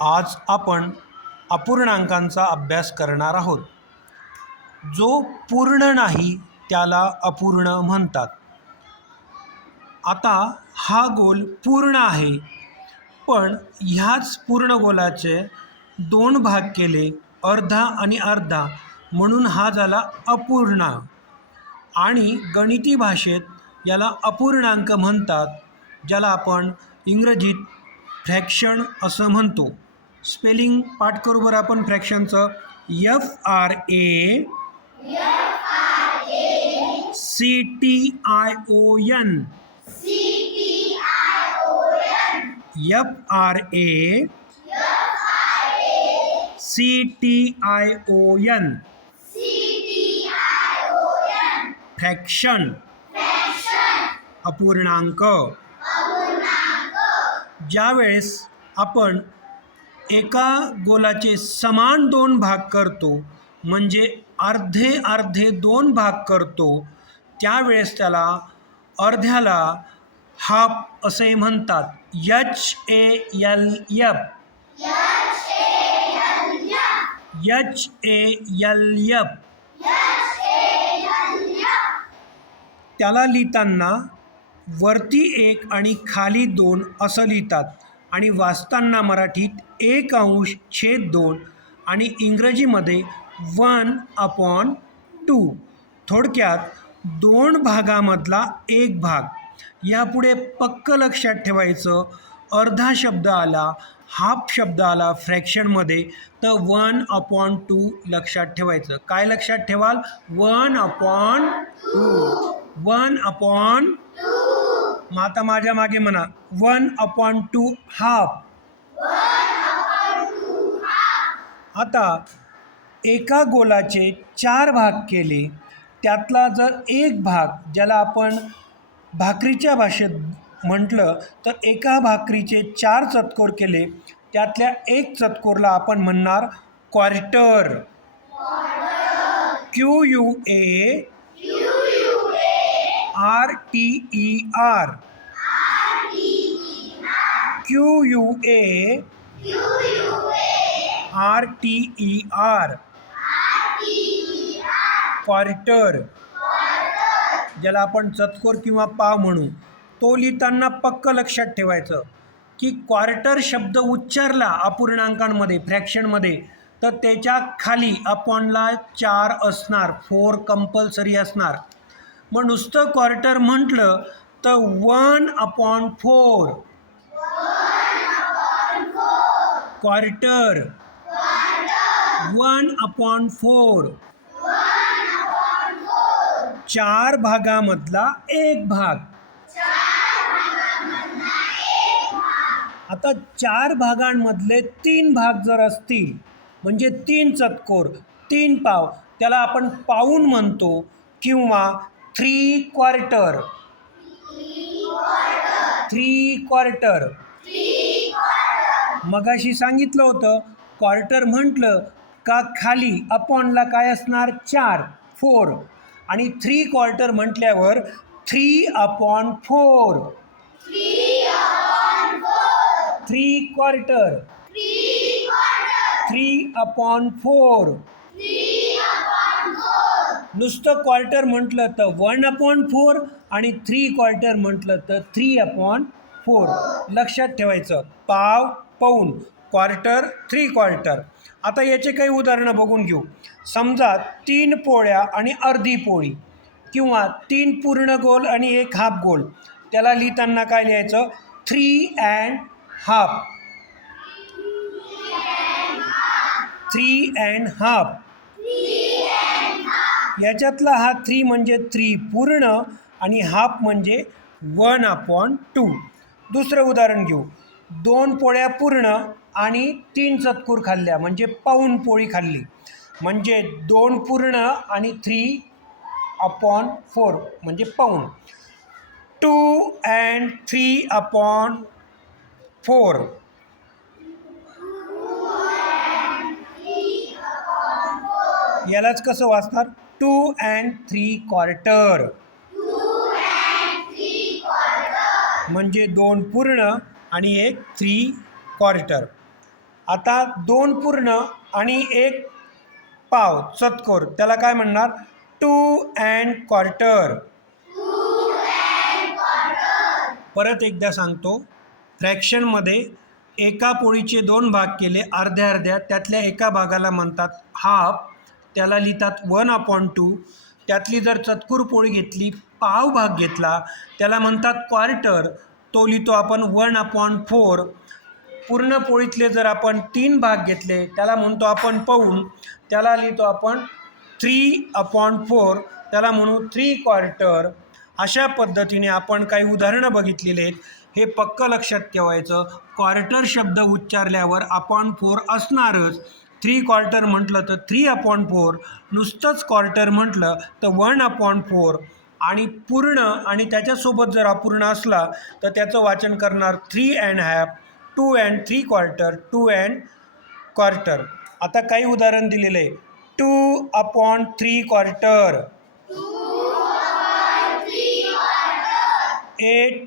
आज आपण अपूर्णांकांचा अभ्यास करणार आहोत. जो पूर्ण नाही त्याला अपूर्ण म्हणतात. आता हा गोल पूर्ण आहे, पण ह्याच पूर्ण गोलाचे दोन भाग केले, अर्धा आणि अर्धा, म्हणून हा झाला अपूर्ण. आणि गणिती भाषेत याला अपूर्णांक म्हणतात, ज्याला आपण इंग्रजीत फ्रॅक्शन असं म्हणतो. स्पेलिंग पाठ करू बरं आपण फ्रॅक्शनचं. FRACTION. FRACTION. फ्रॅक्शन, अपूर्णांक. ज्यावेळेस आपण एका गोलाचे समान दोन भाग करतो, म्हणजे अर्धे अर्धे दोन भाग करतो, त्यावेळेस त्याला अर्ध्याला हाफ असे म्हणतात. HALF. त्याला लिहिताना वरती 1 आणि खाली 2 असं लिहितात, आणि वाचताना मराठीत 1/2 आणि इंग्रजीमध्ये 1/2. थोडक्यात दोन भागामधला एक भाग. यापुढे पक्क लक्षात ठेवायचं, अर्धा शब्द आला, हाफ शब्द आला फ्रॅक्शनमध्ये, तर 1/2 लक्षात ठेवायचं. काय लक्षात ठेवाल? 1/2. 1/2. मग आता माझ्या मागे म्हणा, 1/2 हाफ. आता एका गोलाचे 4 भाग केले, त्यातला जर एक भाग, ज्याला आपण भाकरीच्या भाषेत म्हटलं तर एका भाकरीचे 4 चतकोर केले, त्यातल्या एक चतकोरला आपण म्हणणार क्वार्टर. QUARTER. QUARTER. क्वार्टर, ज्याला आपण चतकोर किंवा पाव म्हणू. तो लिहिताना पक्क लक्षात ठेवायचं की क्वार्टर शब्द उच्चारला अपूर्णांकांमध्ये, फ्रॅक्शनमध्ये, तर त्याच्या खाली अपॉनला 4 असणार, 4 कंपल्सरी असणार. मग नुसतं क्वार्टर म्हटलं तर 1/4. क्वार्टर 1/4. 4 भागामधला एक भाग. आता 4 भागांमधले 3 भाग जर असतील, म्हणजे 3 चतकोर, 3 पाव, त्याला आपण पाऊण म्हणतो, किंवा 3 क्वार्टर. 3 क्वार्टर. मगाशी सांगितलं होतं, क्वार्टर म्हटलं का खाली अपॉनला काय असणार? 4, 4. आणि 3 क्वार्टर म्हटल्यावर 3/4. 3 क्वार्टर. 3/4. नुसतं क्वार्टर म्हटलं तर 1/4 आणि 3 क्वार्टर म्हटलं तर 3/4. लक्षात ठेवायचं. पाव, पाऊण, क्वार्टर, 3 क्वार्टर. आता याचे काही उदाहरणं बघून घेऊ. समजा 3 पोळ्या आणि अर्धी पोळी, किंवा 3 पूर्ण गोल आणि एक हाफ गोल. त्याला लिहिताना काय लिहायचं? 3.5. 3.5. याच्यातला हा 3 म्हणजे 3 पूर्ण, आणि हाफ म्हणजे 1/2. दुसरं उदाहरण घेऊ. 2 पोळ्या पूर्ण आणि 3 चतकोर खाल्ल्या, म्हणजे पाऊण पोळी खाल्ली, म्हणजे 2 पूर्ण आणि 3/4 म्हणजे पाऊण. 2 and 3/4. यालाच कसं वाचणार? 2 and 3 क्वार्टर. म्हणजे 2 पूर्ण आणि एक 3 क्वार्टर. आता 2 पूर्ण आणि 1 पाव चतकोर त्याला काय म्हणणार? 2 अँड क्वार्टर. परत एकदा सांगतो, फ्रॅक्शनमध्ये एका पोळीचे 2 भाग केले अर्ध्या अर्ध्या, त्यातल्या एका भागाला म्हणतात हाफ, त्याला लिहितात 1/2. त्यातली जर चतकुर पोळी घेतली, पाव भाग घेतला, त्याला म्हणतात क्वार्टर, तो लिहितो आपण 1/4. पूर्ण पोळीतले जर आपण 3 भाग घेतले, त्याला म्हणतो आपण पाऊण, त्याला लिहितो आपण 3/4, त्याला म्हणू 3/4. अशा पद्धतीने आपण काही उदाहरणं बघितलेली आहेत. हे पक्क लक्षात ठेवायचं, क्वार्टर शब्द उच्चारल्यावर 1/4 असणारच. 3/4 म्हटलं तर 3/4, नुसतंच क्वार्टर म्हटलं तर 1/4. आणि पूर्ण आणि त्याच्यासोबत जर अपूर्ण असला तर त्याचं वाचन करणार 3 and half, 2 and 3/4, 2 and quarter. आता काही उदाहरण दिलेलं आहे. 2/3/4, 8